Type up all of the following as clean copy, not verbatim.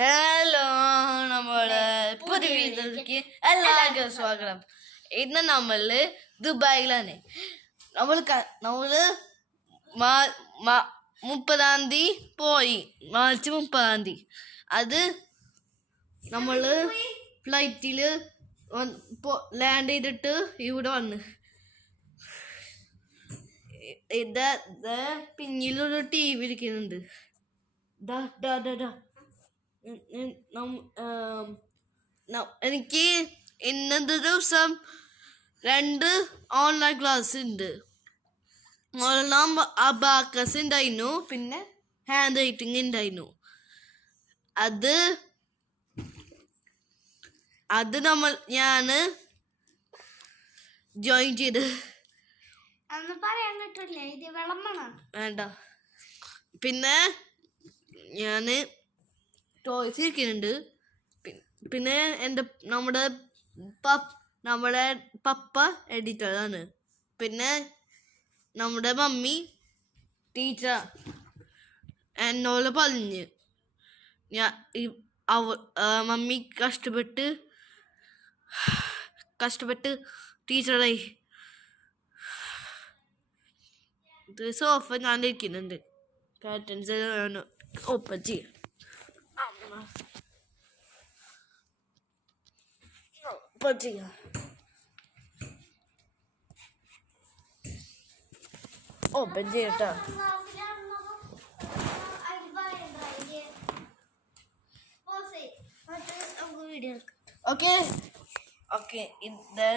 Hello, നമ്മുടെ പുതിയ വീഡിയോയിലേക്ക് എല്ലാവർക്കും സ്വാഗതം. ഇന്ന് നമ്മള് ദുബായിലാണ്. നമ്മള് 30 പോയി, മാർച്ച് 30. അത് നമ്മള് ഫ്ലൈറ്റില് ലാൻഡ് ചെയ്തിട്ട് ഇവിടെ വന്ന് പിന്നിലൊരു TV ഇരിക്കുന്നുണ്ട്. എനിക്ക് ഇന്നത്തെ ദിവസം 2 ഓൺലൈൻ ക്ലാസ് ഉണ്ട്. അബാക്കസ് ഉണ്ടായിരുന്നു, പിന്നെ ഹാൻഡ് റൈറ്റിംഗ് ഉണ്ടായിരുന്നു. അത് ഞാന് ജോയിൻ ചെയ്ത്. വേണ്ട, പിന്നെ ഞാന് ടോയ്സ് ഇരിക്കുന്നുണ്ട്. പിന്നെ നമ്മുടെ പപ്പ എഡിറ്ററാണ്. പിന്നെ നമ്മുടെ മമ്മി ടീച്ചർ എന്നോട് പറഞ്ഞ് മമ്മി കഷ്ടപ്പെട്ട് ടീച്ചറായി. സോഫ ഞാൻ ഇരിക്കുന്നുണ്ട്. കർട്ടൻസ് ഓപ്പൺ ചെയ്യാം. ഓപ്പൺ ചെയ്യട്ടോ. ഓക്കെ, ഇത്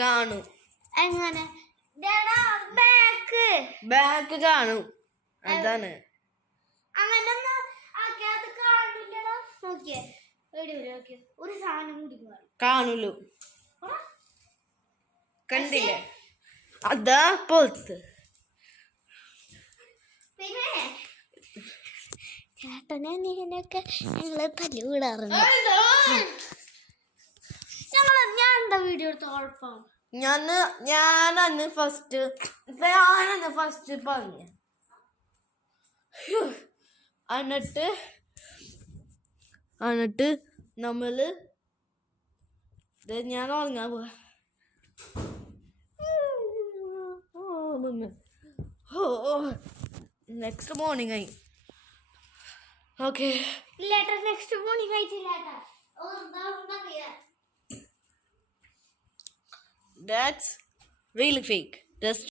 കാണും. എങ്ങനെ ബാക്ക് കാണും. അതാണ്. ഒരു സാധനം കൂടി കാണുള്ളൂ. കണ്ടില്ലേ? അതാ പുറത്ത്. പിന്നെ ചേട്ടനെ നീനൊക്കെ ഞങ്ങള് തല്ലുകൂടാറുണ്ട്. ഞാൻ എന്താ വീഡിയോ എടുത്ത കുഴപ്പം? ഞാനന്ന് ഫസ്റ്റ് പറഞ്ഞു. എന്നിട്ട് നമ്മള് ഞാൻ ഉറങ്ങാൻ പോവാ. നെക്സ്റ്റ് മോർണിംഗ് ആയി. ഓക്കെ, നെക്സ്റ്റ് മോർണിംഗ് ആയിട്ടില്ല. That's really fake. Just